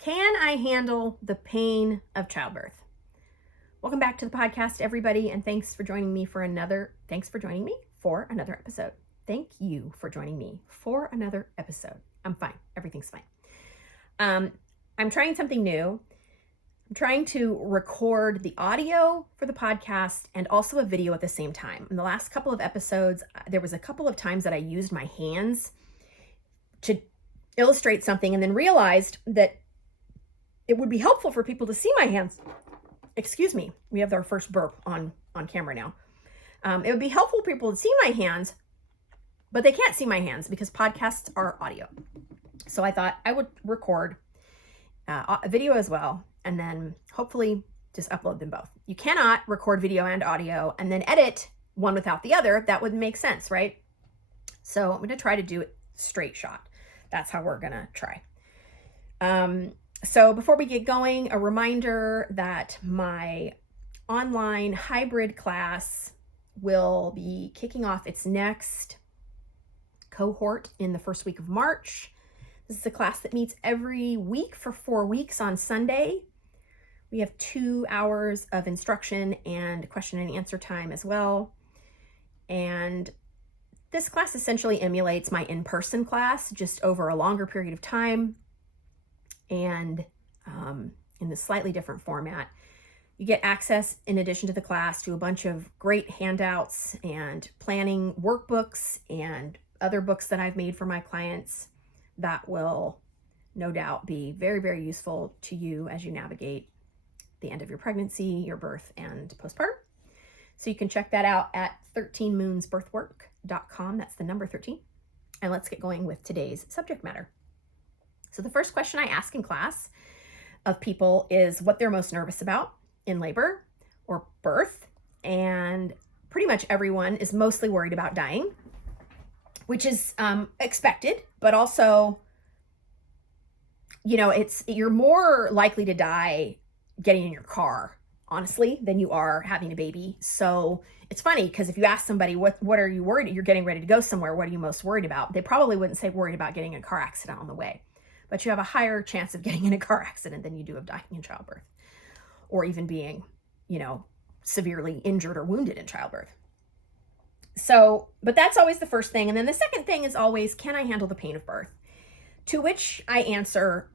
Can I handle the pain of childbirth? Welcome back to the podcast, everybody, and thanks for joining me for another episode. Thank you for joining me for another episode. I'm fine. Everything's fine. I'm trying something new. I'm trying to record the audio for the podcast and also a video at the same time. In the last couple of episodes, there was a couple of times that I used my hands to illustrate something and then realized that it would be helpful for people to see my hands. Excuse me, we have our first burp on camera now. It would be helpful for people to see my hands, but they can't see my hands because podcasts are audio. So I thought I would record a video as well, and then hopefully just upload them both. You cannot record video and audio and then edit one without the other. That wouldn't make sense, right? So I'm going to try to do it straight shot. That's how we're going to try. So before we get going, a reminder that my online hybrid class will be kicking off its next cohort in the first week of March. This is a class that meets every week for 4 weeks on Sunday. We have 2 hours of instruction and question and answer time as well. And this class essentially emulates my in-person class, just over a longer period of time. And in a slightly different format. You get access, in addition to the class, to a bunch of great handouts and planning workbooks and other books that I've made for my clients that will no doubt be very, very useful to you as you navigate the end of your pregnancy, your birth, and postpartum. So you can check that out at 13moonsbirthwork.com. That's the number 13. And let's get going with today's subject matter. So the first question I ask in class of people is what they're most nervous about in labor or birth. And pretty much everyone is mostly worried about dying, which is expected, but also, you're more likely to die getting in your car, honestly, than you are having a baby. So it's funny because if you ask somebody, what are you worried? You're getting ready to go somewhere. What are you most worried about? They probably wouldn't say worried about getting in a car accident on the way. But you have a higher chance of getting in a car accident than you do of dying in childbirth, or even being, severely injured or wounded in childbirth. So, but that's always the first thing. And then the second thing is always, can I handle the pain of birth? To which I answer,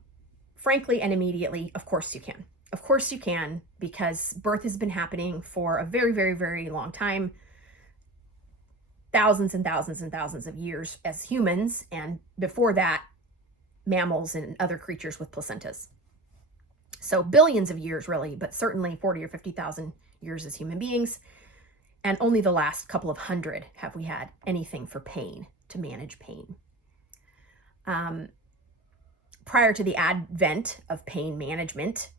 frankly and immediately, of course you can. Of course you can, because birth has been happening for a very, very, very long time. Thousands and thousands and thousands of years as humans. And before that, mammals and other creatures with placentas. So billions of years really, but certainly 40 or 50,000 years as human beings. And only the last couple of hundred have we had anything for pain, to manage pain. Prior to the advent of pain management,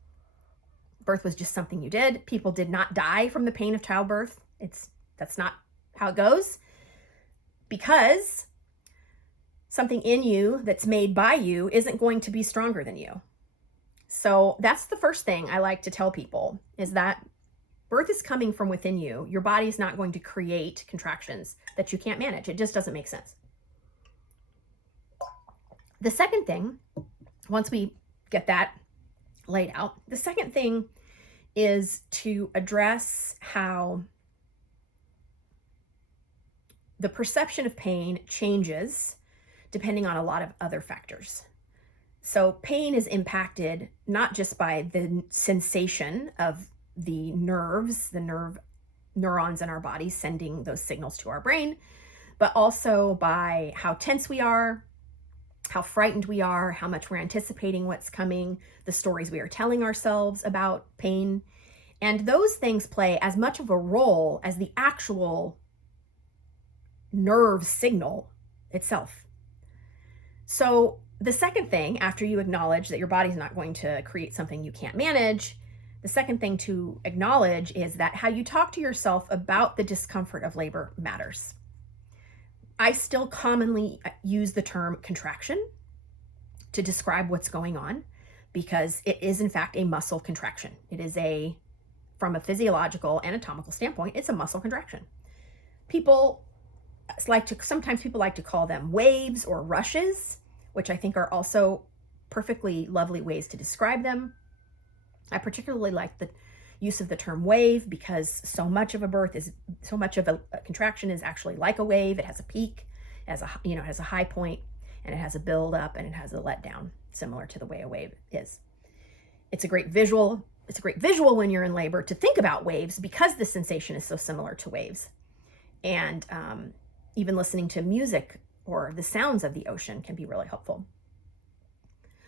birth was just something you did. People did not die from the pain of childbirth. That's not how it goes, because something in you that's made by you isn't going to be stronger than you. So that's the first thing I like to tell people, is that birth is coming from within you. Your body is not going to create contractions that you can't manage. It just doesn't make sense. The second thing, once we get that laid out, the second thing is to address how the perception of pain changes depending on a lot of other factors. So pain is impacted not just by the sensation of the nerves, the neurons in our body sending those signals to our brain, but also by how tense we are, how frightened we are, how much we're anticipating what's coming, the stories we are telling ourselves about pain. And those things play as much of a role as the actual nerve signal itself. So the second thing, after you acknowledge that your body's not going to create something you can't manage, the second thing to acknowledge is that how you talk to yourself about the discomfort of labor matters. I still commonly use the term contraction to describe what's going on, because it is in fact a muscle contraction. It is from a physiological, anatomical standpoint, it's a muscle contraction. Sometimes people like to call them waves or rushes, which I think are also perfectly lovely ways to describe them. I particularly like the use of the term wave because so much of a contraction is actually like a wave. It has a peak, it has it has a high point, and it has a build up, and it has a letdown, similar to the way a wave is. It's a great visual when you're in labor to think about waves because the sensation is so similar to waves. And even listening to music or the sounds of the ocean can be really helpful.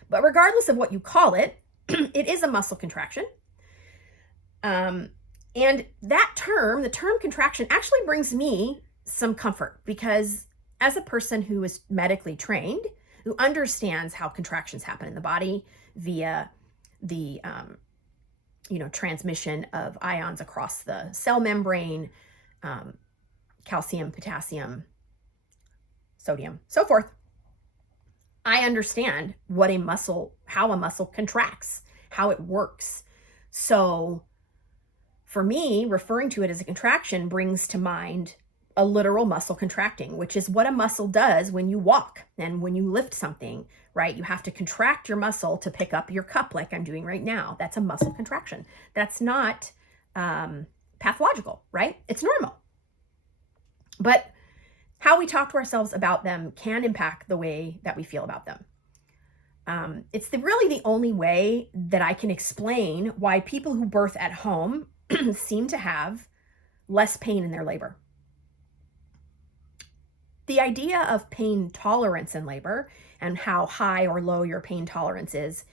But regardless of what you call it, it is a muscle contraction. And that term, the term contraction, actually brings me some comfort because as a person who is medically trained, who understands how contractions happen in the body via the transmission of ions across the cell membrane, calcium, potassium, sodium, so forth, I understand how a muscle contracts, how it works. So for me, referring to it as a contraction brings to mind a literal muscle contracting, which is what a muscle does when you walk and when you lift something, right? You have to contract your muscle to pick up your cup like I'm doing right now. That's a muscle contraction. That's not pathological, right? It's normal. But how we talk to ourselves about them can impact the way that we feel about them. It's really the only way that I can explain why people who birth at home seem to have less pain in their labor. The idea of pain tolerance in labor and how high or low your pain tolerance is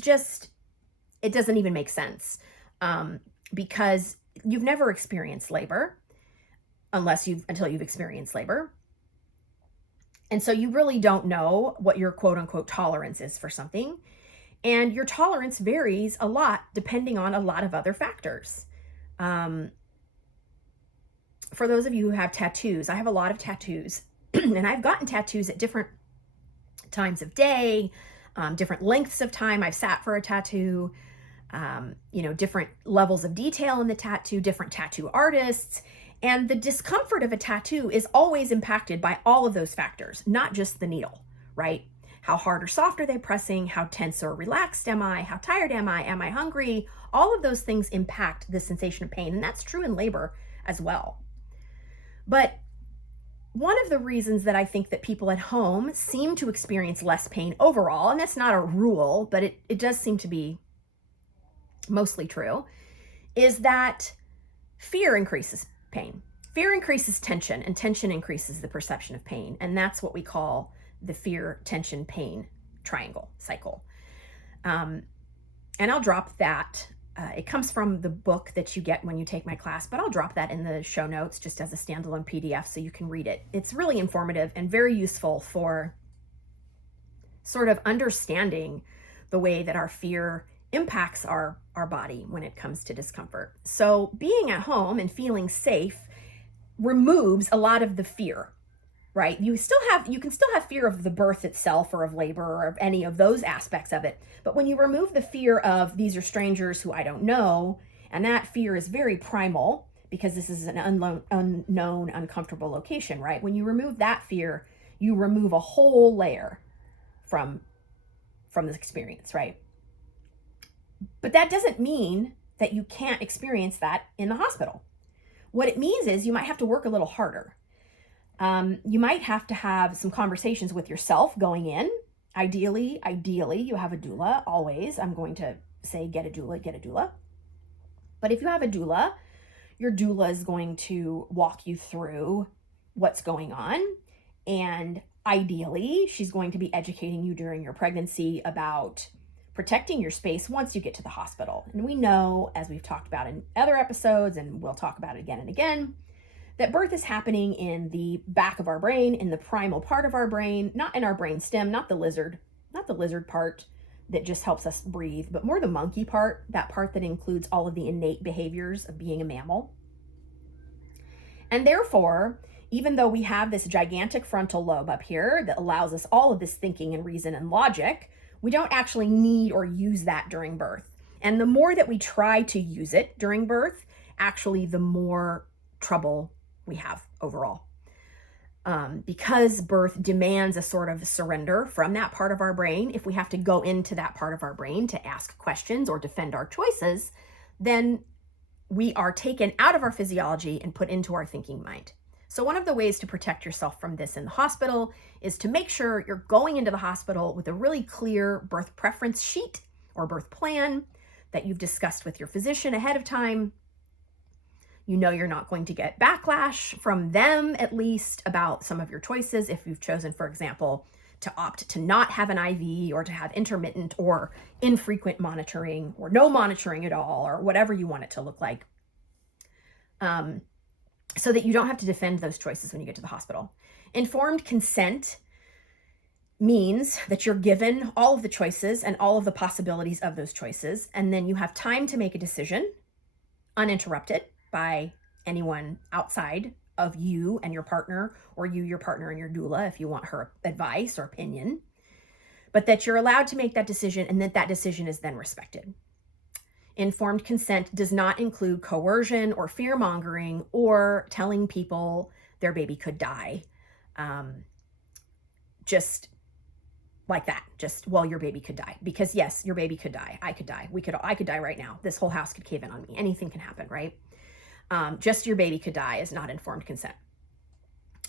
just, it doesn't even make sense because you've never experienced labor until you've experienced labor. And so you really don't know what your quote unquote tolerance is for something. And your tolerance varies a lot depending on a lot of other factors. For those of you who have tattoos, I have a lot of tattoos and I've gotten tattoos at different times of day, different lengths of time I've sat for a tattoo, different levels of detail in the tattoo, different tattoo artists. And the discomfort of a tattoo is always impacted by all of those factors, not just the needle, right? How hard or soft are they pressing? How tense or relaxed am I? How tired am I? Am I hungry? All of those things impact the sensation of pain. And that's true in labor as well. But one of the reasons that I think that people at home seem to experience less pain overall, and that's not a rule, but it does seem to be mostly true, is that fear increases pain. Fear increases tension, and tension increases the perception of pain. And that's what we call the fear, tension, pain triangle cycle. And I'll drop that. It comes from the book that you get when you take my class, but I'll drop that in the show notes just as a standalone PDF so you can read it. It's really informative and very useful for sort of understanding the way that our fear impacts our body when it comes to discomfort. So being at home and feeling safe removes a lot of the fear, right? You can still have fear of the birth itself or of labor or of any of those aspects of it. But when you remove the fear of these are strangers who I don't know, and that fear is very primal because this is an unknown, uncomfortable location, right? When you remove that fear, you remove a whole layer from this experience, right? But that doesn't mean that you can't experience that in the hospital. What it means is you might have to work a little harder. You might have to have some conversations with yourself going in. Ideally, you have a doula always. I'm going to say get a doula. But if you have a doula, your doula is going to walk you through what's going on. And ideally, she's going to be educating you during your pregnancy about protecting your space once you get to the hospital. And we know, as we've talked about in other episodes, and we'll talk about it again and again, that birth is happening in the back of our brain, in the primal part of our brain, not in our brain stem, not the lizard part that just helps us breathe, but more the monkey part, that part that includes all of the innate behaviors of being a mammal. And therefore, even though we have this gigantic frontal lobe up here that allows us all of this thinking and reason and logic, we don't actually need or use that during birth. And the more that we try to use it during birth, actually the more trouble we have overall. Because birth demands a sort of surrender from that part of our brain, if we have to go into that part of our brain to ask questions or defend our choices, then we are taken out of our physiology and put into our thinking mind. So one of the ways to protect yourself from this in the hospital is to make sure you're going into the hospital with a really clear birth preference sheet or birth plan that you've discussed with your physician ahead of time. You know you're not going to get backlash from them, at least, about some of your choices. If you've chosen, for example, to opt to not have an IV or to have intermittent or infrequent monitoring or no monitoring at all, or whatever you want it to look like, so that you don't have to defend those choices when you get to the hospital. Informed consent means that you're given all of the choices and all of the possibilities of those choices, and then you have time to make a decision uninterrupted by anyone outside of you and your partner, or you, your partner, and your doula if you want her advice or opinion, but that you're allowed to make that decision and that that decision is then respected. Informed consent does not include coercion or fear-mongering or telling people their baby could die. Just like that, just, well, your baby could die. Because yes, your baby could die. I could die. I could die right now. This whole house could cave in on me. Anything can happen, right? Just your baby could die is not informed consent.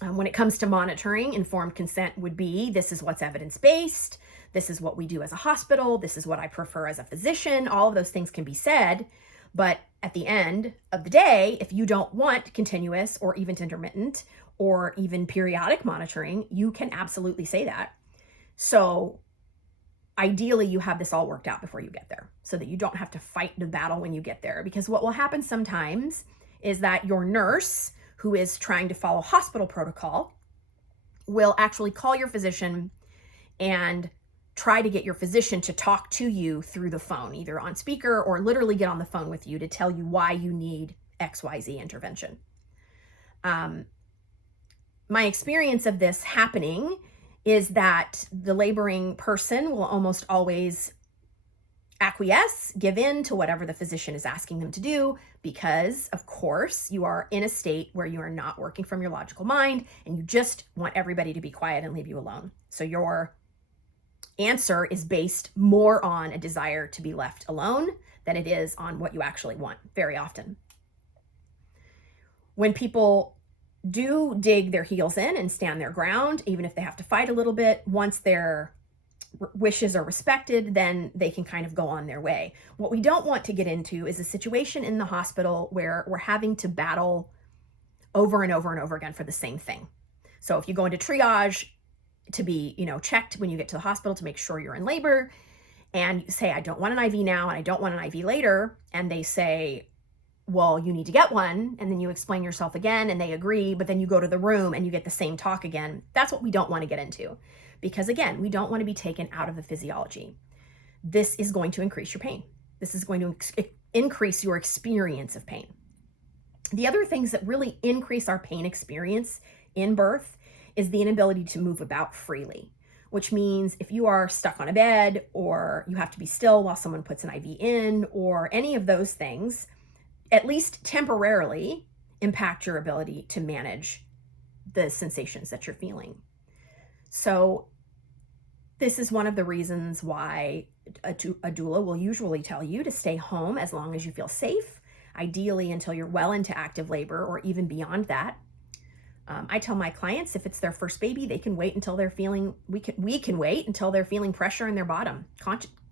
When it comes to monitoring, informed consent would be, this is what's evidence-based, this is what we do as a hospital, this is what I prefer as a physician. All of those things can be said, but at the end of the day, if you don't want continuous or even intermittent or even periodic monitoring, you can absolutely say that. So ideally, you have this all worked out before you get there so that you don't have to fight the battle when you get there. Because what will happen sometimes is that your nurse, who is trying to follow hospital protocol, will actually call your physician and try to get your physician to talk to you through the phone, either on speaker or literally get on the phone with you to tell you why you need XYZ intervention. My experience of this happening is that the laboring person will almost always acquiesce, give in to whatever the physician is asking them to do, because of course you are in a state where you are not working from your logical mind and you just want everybody to be quiet and leave you alone. So your answer is based more on a desire to be left alone than it is on what you actually want very often. When people do dig their heels in and stand their ground, even if they have to fight a little bit, once their wishes are respected, then they can kind of go on their way. What we don't want to get into is a situation in the hospital where we're having to battle over and over and over again for the same thing. So if you go into triage to be, checked when you get to the hospital to make sure you're in labor, and you say, I don't want an IV now and I don't want an IV later, and they say, well, you need to get one, and then you explain yourself again and they agree, but then you go to the room and you get the same talk again. That's what we don't want to get into, because again, we don't want to be taken out of the physiology. This is going to increase your pain. This is going to increase your experience of pain. The other things that really increase our pain experience in birth is the inability to move about freely, which means if you are stuck on a bed, or you have to be still while someone puts an IV in, or any of those things, at least temporarily impact your ability to manage the sensations that you're feeling. So this is one of the reasons why a doula will usually tell you to stay home as long as you feel safe, ideally until you're well into active labor or even beyond that. I tell my clients, if it's their first baby, they can wait until they're feeling, we can wait until they're feeling pressure in their bottom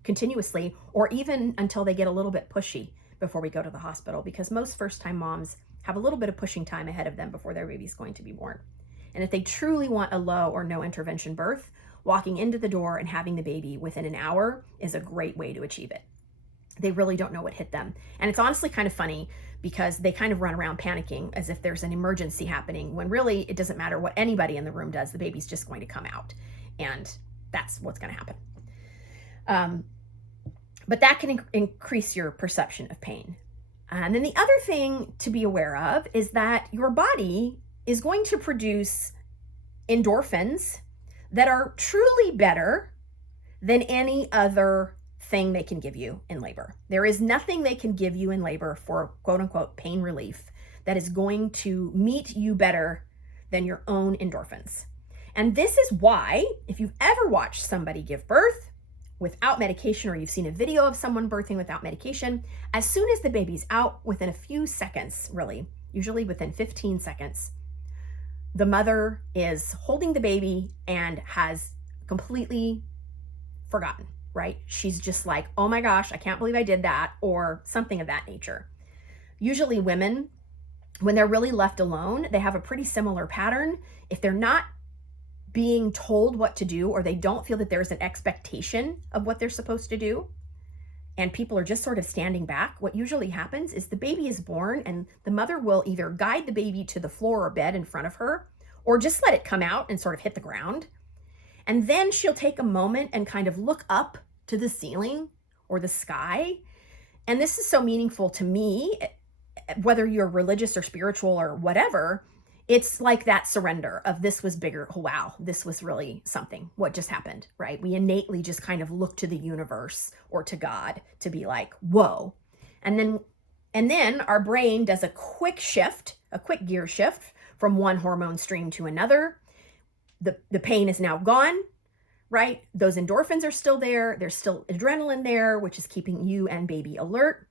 continuously, or even until they get a little bit pushy before we go to the hospital, because most first-time moms have a little bit of pushing time ahead of them before their baby's going to be born. And if they truly want a low or no intervention birth, walking into the door and having the baby within an hour is a great way to achieve it. They really don't know what hit them. And it's honestly kind of funny because they kind of run around panicking as if there's an emergency happening, when really it doesn't matter what anybody in the room does, the baby's just going to come out. And that's what's going to happen. But that can increase your perception of pain. And then the other thing to be aware of is that your body is going to produce endorphins that are truly better than any other thing they can give you in labor. There is nothing they can give you in labor for quote unquote pain relief that is going to meet you better than your own endorphins. And this is why, if you've ever watched somebody give birth without medication, or you've seen a video of someone birthing without medication, as soon as the baby's out, within a few seconds, really, usually within 15 seconds, the mother is holding the baby and has completely forgotten, right? She's just like, oh my gosh, I can't believe I did that, or something of that nature. Usually women, when they're really left alone, they have a pretty similar pattern. If they're not being told what to do, or they don't feel that there's an expectation of what they're supposed to do, and people are just sort of standing back, what usually happens is the baby is born and the mother will either guide the baby to the floor or bed in front of her, or just let it come out and sort of hit the ground. And then she'll take a moment and kind of look up to the ceiling or the sky. And this is so meaningful to me, whether you're religious or spiritual or whatever. It's like that surrender of, this was bigger. Oh, wow, this was really something. What just happened, right? We innately just kind of look to the universe or to God to be like, whoa. And then our brain does a quick shift, a quick gear shift from one hormone stream to another. The pain is now gone, right? Those endorphins are still there. There's still adrenaline there, which is keeping you and baby alert.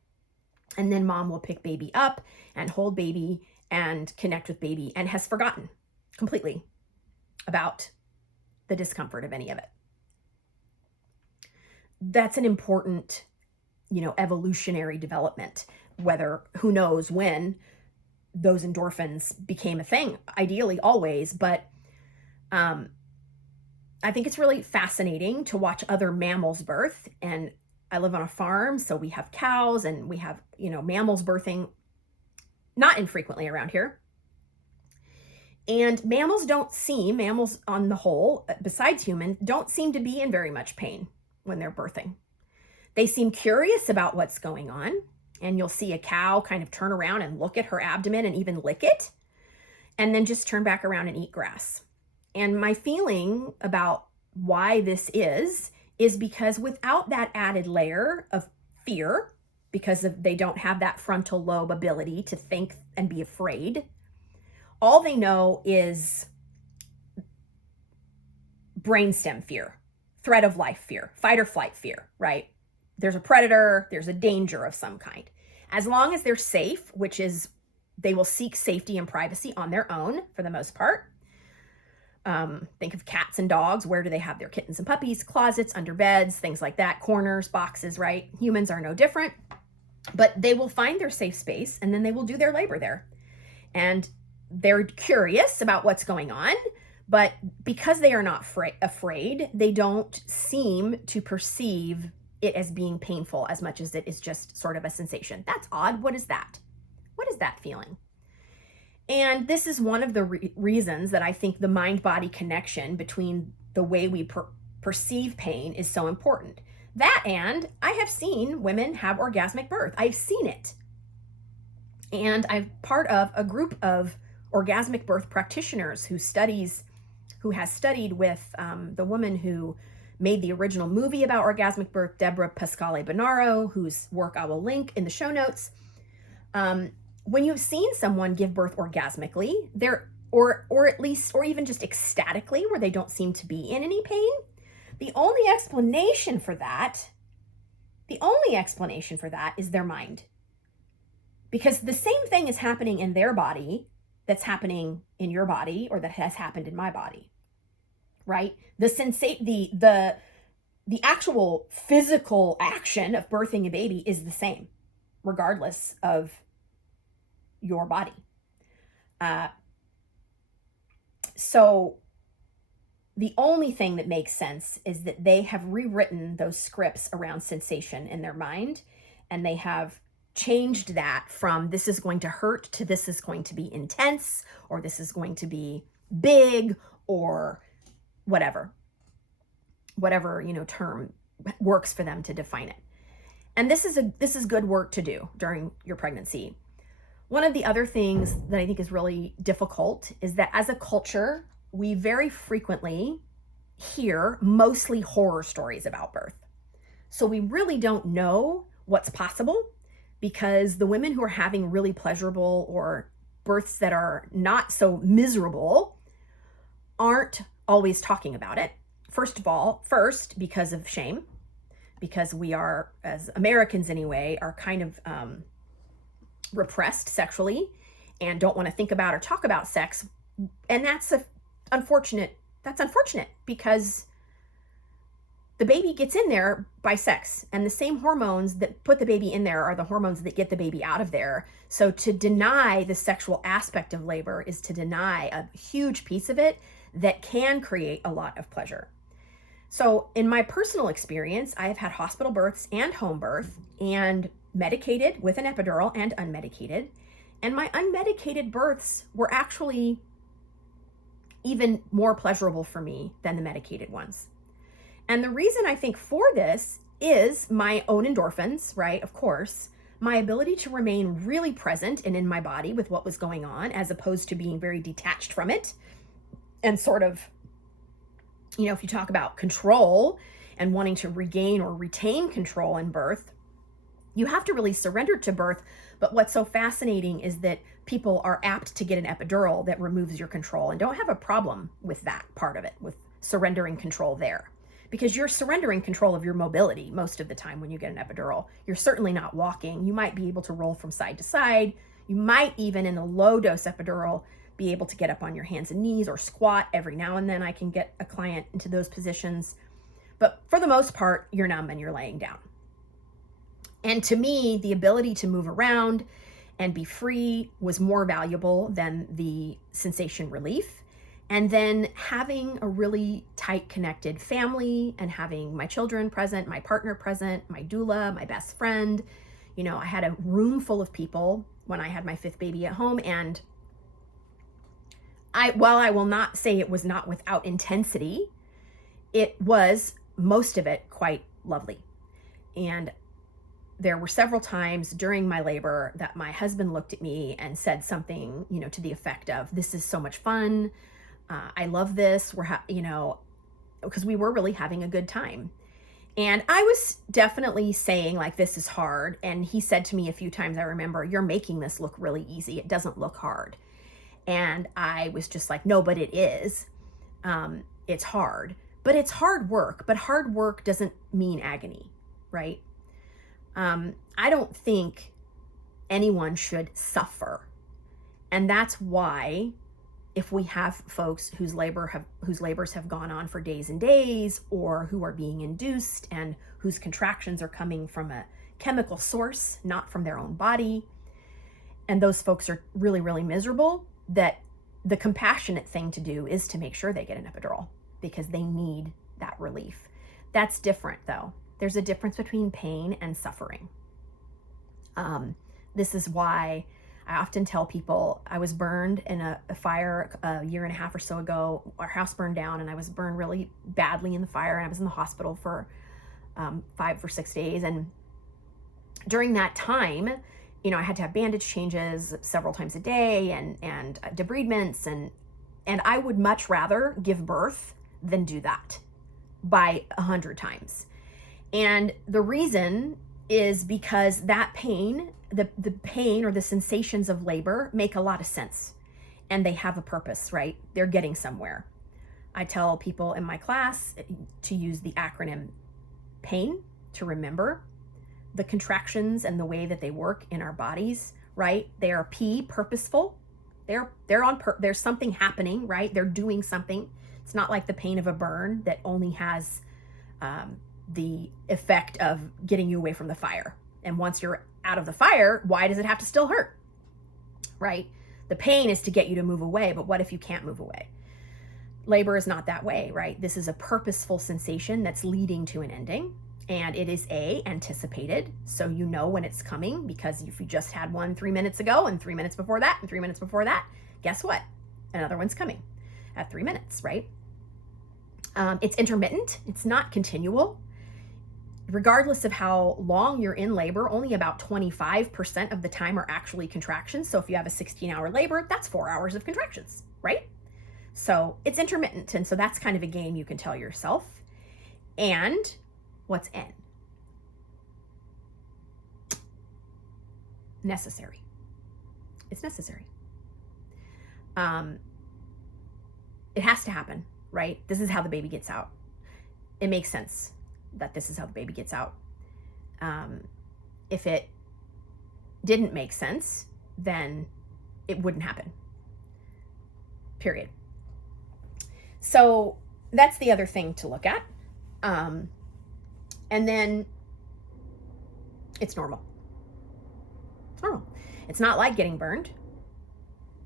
And then mom will pick baby up and hold baby and connect with baby, and has forgotten completely about the discomfort of any of it. That's an important, evolutionary development, who knows when those endorphins became a thing, ideally always. But I think it's really fascinating to watch other mammals birth. And I live on a farm, so we have cows and we have, mammals birthing not infrequently around here. And mammals on the whole, besides human, don't seem to be in very much pain when they're birthing. They seem curious about what's going on. And you'll see a cow kind of turn around and look at her abdomen and even lick it, and then just turn back around and eat grass. And my feeling about why this is because without that added layer of fear, because they don't have that frontal lobe ability to think and be afraid, all they know is brainstem fear, threat of life fear, fight or flight fear, right? There's a predator, there's a danger of some kind. As long as they're safe, which is, they will seek safety and privacy on their own for the most part. Think of cats and dogs. Where do they have their kittens and puppies? Closets, under beds, things like that, corners, boxes, right? Humans are no different, but they will find their safe space and then they will do their labor there. And they're curious about what's going on, but because they are not afraid, they don't seem to perceive it as being painful as much as it is just sort of a sensation. That's odd. What is that? What is that feeling? And this is one of the reasons that I think the mind-body connection between the way we perceive pain is so important. That, and I have seen women have orgasmic birth. I've seen it. And I'm part of a group of orgasmic birth practitioners who has studied with the woman who made the original movie about orgasmic birth, Deborah Pascale-Bonaro, whose work I will link in the show notes. When you've seen someone give birth orgasmically, or even just ecstatically, where they don't seem to be in any pain, the only explanation for that is their mind. Because the same thing is happening in their body that's happening in your body, or that has happened in my body, right? The actual physical action of birthing a baby is the same, regardless of your body. So the only thing that makes sense is that they have rewritten those scripts around sensation in their mind, and they have changed that from this is going to hurt to this is going to be intense, or this is going to be big, or whatever term works for them to define it. And this is good work to do during your pregnancy. One of the other things that I think is really difficult is that as a culture, we very frequently hear mostly horror stories about birth. So we really don't know what's possible, because the women who are having really pleasurable or births that are not so miserable aren't always talking about it. First, because of shame, because we are, as Americans anyway, are kind of repressed sexually and don't want to think about or talk about sex. And unfortunate. That's unfortunate because the baby gets in there by sex, and the same hormones that put the baby in there are the hormones that get the baby out of there. So to deny the sexual aspect of labor is to deny a huge piece of it that can create a lot of pleasure. So in my personal experience, I have had hospital births and home birth, and medicated with an epidural and unmedicated. And my unmedicated births were actually even more pleasurable for me than the medicated ones. And the reason I think for this is my own endorphins, right? Of course, my ability to remain really present and in my body with what was going on, as opposed to being very detached from it. And sort of, if you talk about control and wanting to regain or retain control in birth, you have to really surrender to birth. But what's so fascinating is that people are apt to get an epidural that removes your control and don't have a problem with that part of it, with surrendering control there. Because you're surrendering control of your mobility most of the time when you get an epidural. You're certainly not walking. You might be able to roll from side to side. You might even, in a low dose epidural, be able to get up on your hands and knees or squat. Every now and then I can get a client into those positions. But for the most part, you're numb and you're laying down. And to me, the ability to move around and be free was more valuable than the sensation relief. And then having a really tight connected family and having my children present, my partner present, my doula, my best friend. I had a room full of people when I had my 5th baby at home. And while I will not say it was not without intensity, it was, most of it, quite lovely. And there were several times during my labor that my husband looked at me and said something, to the effect of, "This is so much fun. I love this. Because we were really having a good time." And I was definitely saying, like, this is hard. And he said to me a few times, I remember, "You're making this look really easy. It doesn't look hard." And I was just like, "No, but it is. It's hard. But it's hard work. But hard work doesn't mean agony, right? I don't think anyone should suffer. And that's why, if we have folks whose labors have gone on for days and days, or who are being induced and whose contractions are coming from a chemical source, not from their own body, and those folks are really, really miserable, that the compassionate thing to do is to make sure they get an epidural because they need that relief. That's different, though. There's a difference between pain and suffering. This is why I often tell people, I was burned in a fire a year and a half or so ago. Our house burned down and I was burned really badly in the fire, and I was in the hospital for 5 or 6 days. And during that time, I had to have bandage changes several times a day and debridements, and I would much rather give birth than do that by 100 times. And the reason is because that pain, the pain or the sensations of labor make a lot of sense, and they have a purpose, right? They're getting somewhere. I tell people in my class to use the acronym PAIN to remember the contractions and the way that they work in our bodies, right? They are purposeful. There's something happening, right? They're doing something. It's not like the pain of a burn that only has the effect of getting you away from the fire. And once you're out of the fire, why does it have to still hurt, right? The pain is to get you to move away, but what if you can't move away? Labor is not that way, right? This is a purposeful sensation that's leading to an ending, and it is anticipated, so you know when it's coming, because if you just had one 3 minutes ago and 3 minutes before that and 3 minutes before that, guess what? Another one's coming at 3 minutes, right? It's intermittent. It's not continual. Regardless of how long you're in labor, only about 25% of the time are actually contractions. So if you have a 16-hour labor, that's 4 hours of contractions, right? So it's intermittent. And so that's kind of a game you can tell yourself. And what's N? Necessary. It's necessary. it has to happen, right? This is how the baby gets out. It makes sense that this is how the baby gets out. If it didn't make sense, then it wouldn't happen. Period. So that's the other thing to look at. And then it's normal. It's normal. It's not like getting burned.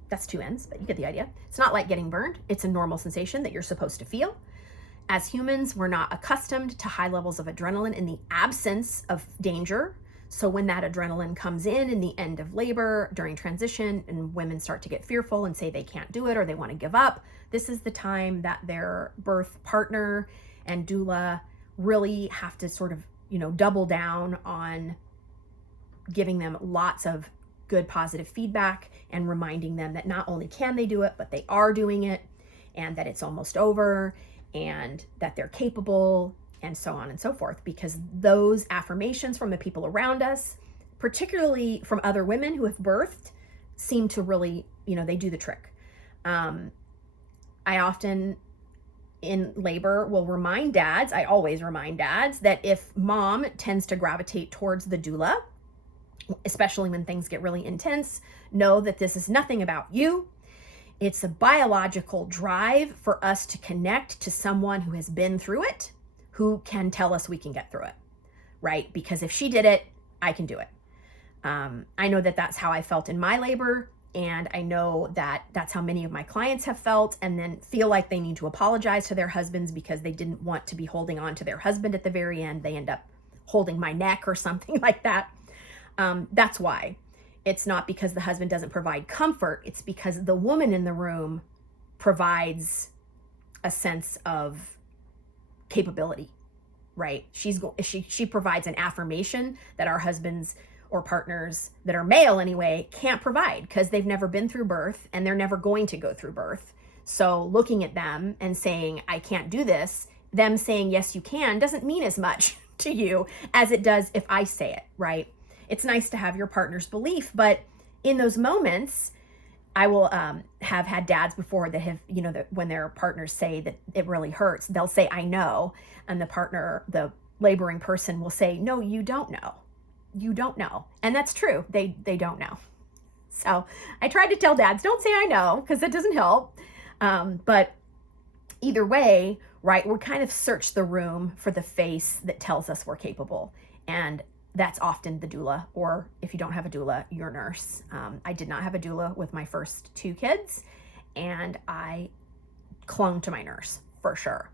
That's two ends, but you get the idea. It's not like getting burned. It's a normal sensation that you're supposed to feel. As humans, we're not accustomed to high levels of adrenaline in the absence of danger. So when that adrenaline comes in the end of labor, during transition, and women start to get fearful and say they can't do it or they want to give up, this is the time that their birth partner and doula really have to sort of, double down on giving them lots of good positive feedback and reminding them that not only can they do it, but they are doing it, and that it's almost over, and that they're capable, and so on and so forth. Because those affirmations from the people around us, particularly from other women who have birthed, seem to really, they do the trick. I often in labor will remind dads, I always remind dads, that if mom tends to gravitate towards the doula, especially when things get really intense, know that this is nothing about you. It's a biological drive for us to connect to someone who has been through it, who can tell us we can get through it, right? Because if she did it, I can do it. I know that that's how I felt in my labor, and I know that that's how many of my clients have felt, and then feel like they need to apologize to their husbands because they didn't want to be holding on to their husband at the very end. They end up holding my neck or something like that. That's why. It's not because the husband doesn't provide comfort. It's because the woman in the room provides a sense of capability, right? She provides an affirmation that our husbands or partners that are male anyway can't provide, because they've never been through birth and they're never going to go through birth. So looking at them and saying, I can't do this, them saying, yes, you can, doesn't mean as much to you as it does if I say it, right? It's nice to have your partner's belief, but in those moments, I will have had dads before that have, that when their partners say that it really hurts, they'll say, I know. And the laboring person will say, no, you don't know. You don't know. And that's true. They don't know. So I tried to tell dads, don't say I know, because that doesn't help. But either way, right, we're kind of search the room for the face that tells us we're capable. And that's often the doula, or if you don't have a doula, your nurse. I did not have a doula with my first two kids, and I clung to my nurse for sure.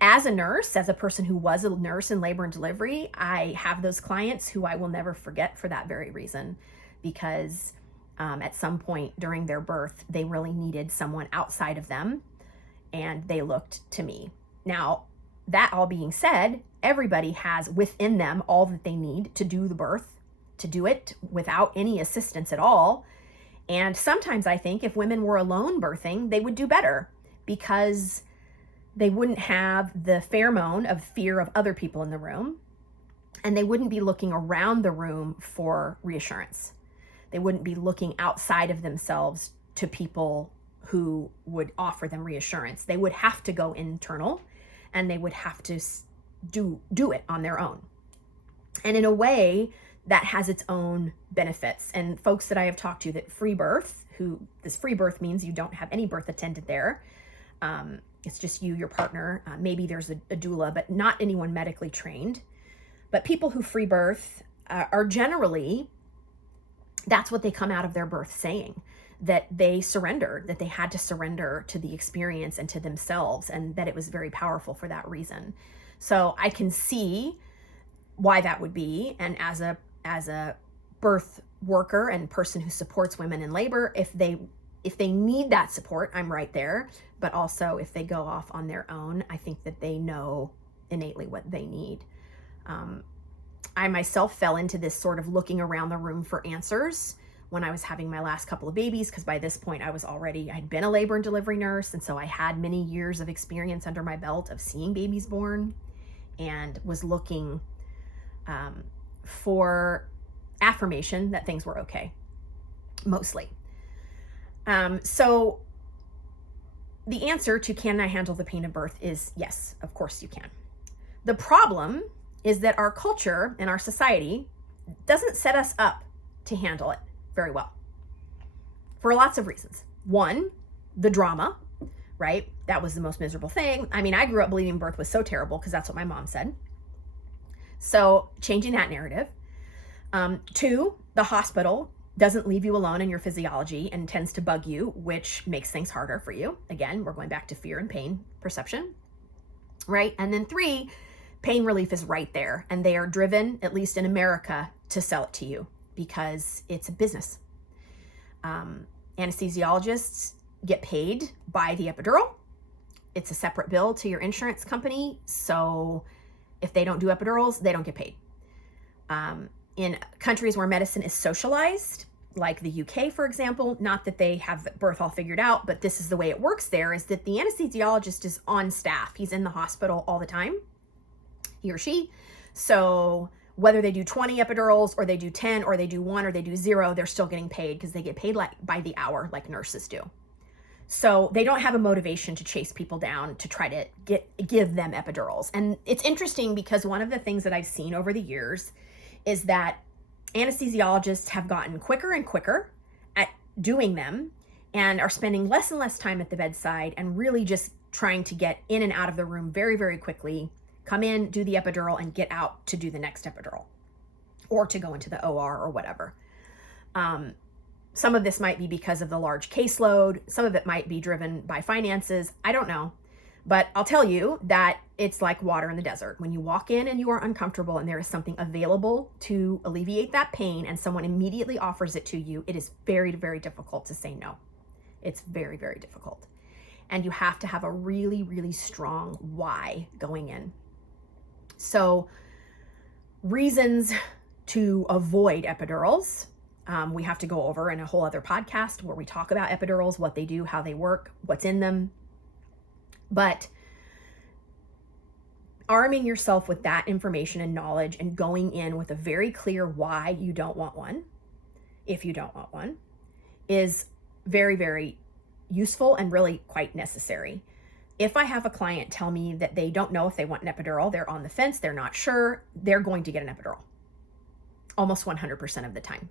As a nurse, as a person who was a nurse in labor and delivery, I have those clients who I will never forget for that very reason, because at some point during their birth, they really needed someone outside of them, and they looked to me. Now, that all being said, everybody has within them all that they need to do the birth, to do it without any assistance at all. And sometimes I think if women were alone birthing, they would do better, because they wouldn't have the pheromone of fear of other people in the room, and they wouldn't be looking around the room for reassurance. They wouldn't be looking outside of themselves to people who would offer them reassurance. They would have to go internal, and they would have to do it on their own. And in a way, that has its own benefits. And folks that I have talked to that free birth, this free birth means you don't have any birth attendant there. It's just you, your partner. Maybe there's a doula, but not anyone medically trained. But people who free birth are generally, that's what they come out of their birth saying, that they surrendered, that they had to surrender to the experience and to themselves, and that it was very powerful for that reason. So I can see why that would be. And as a birth worker and person who supports women in labor, if they need that support, I'm right there. But also if they go off on their own, I think that they know innately what they need. I myself fell into this sort of looking around the room for answers when I was having my last couple of babies, because by this point I'd been a labor and delivery nurse, and so I had many years of experience under my belt of seeing babies born, and was looking for affirmation that things were okay, mostly. So the answer to can I handle the pain of birth is yes, of course you can. The problem is that our culture and our society doesn't set us up to handle it very well for lots of reasons. One, the drama, right? That was the most miserable thing. I mean, I grew up believing birth was so terrible because that's what my mom said. So changing that narrative. Two, the hospital doesn't leave you alone in your physiology and tends to bug you, which makes things harder for you. Again, we're going back to fear and pain perception, right? And then three, pain relief is right there. And they are driven, at least in America, to sell it to you because it's a business. Anesthesiologists get paid by the epidural. It's a separate bill to your insurance company. So if they don't do epidurals, they don't get paid. In countries where medicine is socialized, like the UK, for example, not that they have birth all figured out, but this is the way it works there, is that the anesthesiologist is on staff. He's in the hospital all the time, he or she. So whether they do 20 epidurals or they do 10 or they do 1 or they do 0, they're still getting paid because they get paid like by the hour like nurses do. So they don't have a motivation to chase people down to try to give them epidurals. And it's interesting because one of the things that I've seen over the years is that anesthesiologists have gotten quicker and quicker at doing them and are spending less and less time at the bedside and really just trying to get in and out of the room very, very quickly, come in, do the epidural, and get out to do the next epidural or to go into the OR or whatever. Some of this might be because of the large caseload. Some of it might be driven by finances. I don't know. But I'll tell you that it's like water in the desert. When you walk in and you are uncomfortable and there is something available to alleviate that pain and someone immediately offers it to you, it is very, very difficult to say no. It's very, very difficult. And you have to have a really, really strong why going in. So reasons to avoid epidurals, we have to go over in a whole other podcast where we talk about epidurals, what they do, how they work, what's in them. But arming yourself with that information and knowledge and going in with a very clear why you don't want one, if you don't want one, is very, very useful and really quite necessary. If I have a client tell me that they don't know if they want an epidural, they're on the fence, they're not sure, they're going to get an epidural almost 100% of the time.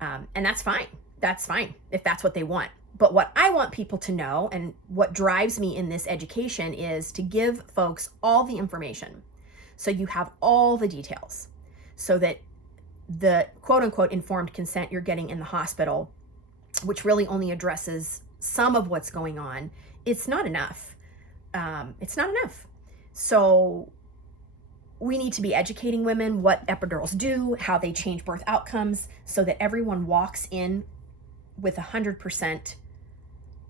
And that's fine. That's fine if that's what they want. But what I want people to know and what drives me in this education is to give folks all the information. So you have all the details so that the quote unquote informed consent you're getting in the hospital, which really only addresses some of what's going on, it's not enough. It's not enough. So we need to be educating women what epidurals do, how they change birth outcomes, so that everyone walks in with 100%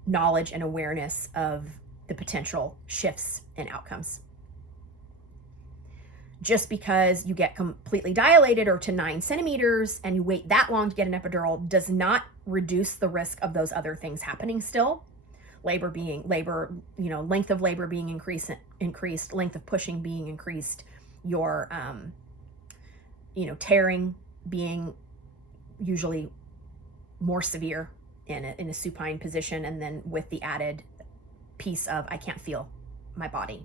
knowledge and awareness of the potential shifts in outcomes. Just because you get completely dilated or to 9 centimeters and you wait that long to get an epidural does not reduce the risk of those other things happening still. Length of labor being increased, length of pushing being increased, your, tearing being usually more severe in a supine position, and then with the added piece of I can't feel my body,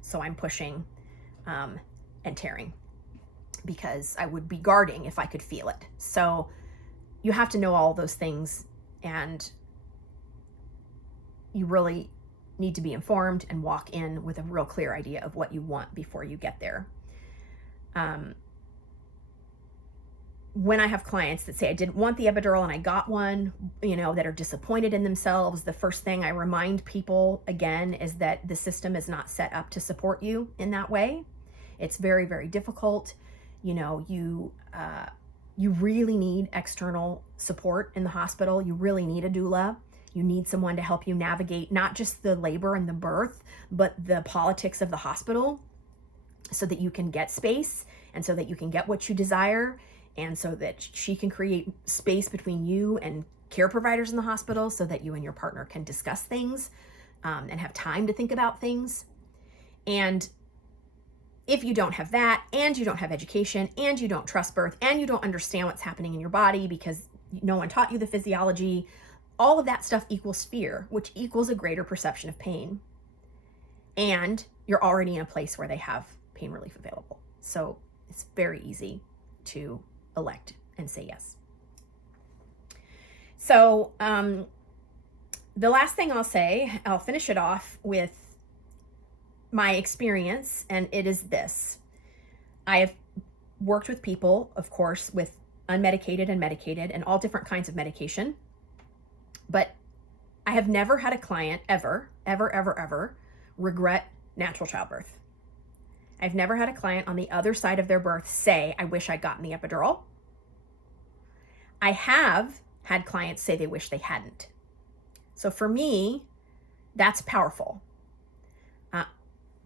so I'm pushing and tearing because I would be guarding if I could feel it. So you have to know all those things, and you really need to be informed and walk in with a real clear idea of what you want before you get there. When I have clients that say I didn't want the epidural and I got one, that are disappointed in themselves, the first thing I remind people again is that the system is not set up to support you in that way. It's very, very difficult. You really need external support in the hospital. You really need a doula. You need someone to help you navigate not just the labor and the birth, but the politics of the hospital so that you can get space and so that you can get what you desire, and so that she can create space between you and care providers in the hospital so that you and your partner can discuss things and have time to think about things. And if you don't have that, and you don't have education, and you don't trust birth, and you don't understand what's happening in your body because no one taught you the physiology, all of that stuff equals fear, which equals a greater perception of pain. And you're already in a place where they have pain relief available. So it's very easy to elect and say yes. So the last thing I'll say, I'll finish it off with my experience, and it is this. I have worked with people, of course, with unmedicated and medicated and all different kinds of medication. But I have never had a client ever regret natural childbirth. I've never had a client on the other side of their birth say, I wish I'd gotten the epidural. I have had clients say they wish they hadn't. So for me, that's powerful.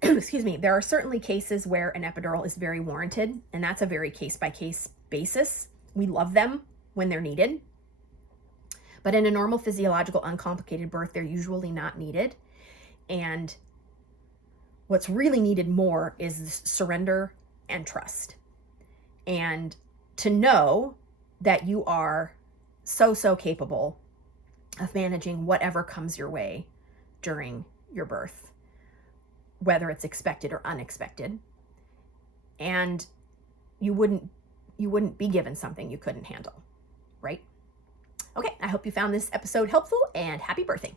Excuse me, there are certainly cases where an epidural is very warranted, and that's a very case-by-case basis. We love them when they're needed. But in a normal physiological, uncomplicated birth, they're usually not needed. And what's really needed more is surrender and trust. And to know that you are so capable of managing whatever comes your way during your birth, whether it's expected or unexpected. And you wouldn't be given something you couldn't handle, right? Okay, I hope you found this episode helpful, and happy birthing.